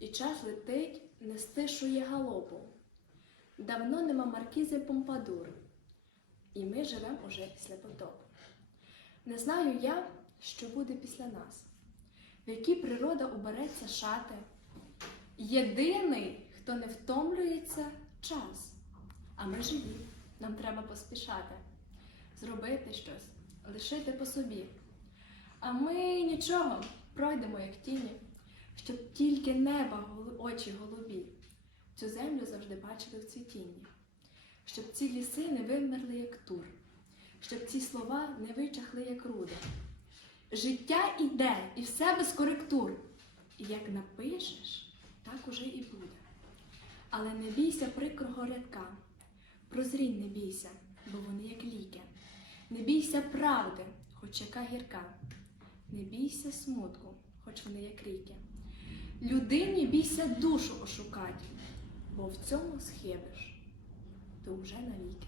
і час летить, не стишує галопом. Давно нема маркізи Помпадур, і ми живемо уже після потопу. Не знаю я, що буде після нас, в які природа убереться шати. Єдиний, хто не втомлюється, час. А ми живі, нам треба поспішати, зробити щось, лишити по собі. А ми нічого, пройдемо як тіні, щоб тільки неба очі голубі, цю землю завжди бачили в цвітінні, щоб ці ліси не вимерли, як тур, щоб ці слова не вичахли, як руда. Життя іде, і все без коректур. І як напишеш, так уже і буде. Але не бійся прикрого рядка, прозрінь не бійся, бо вони як ліки. Не бійся правди, хоч яка гірка. Не бійся смутку, хоч вони як ріки. Людині бійся душу ошукать, бо в цьому схибиш, то вже навіки.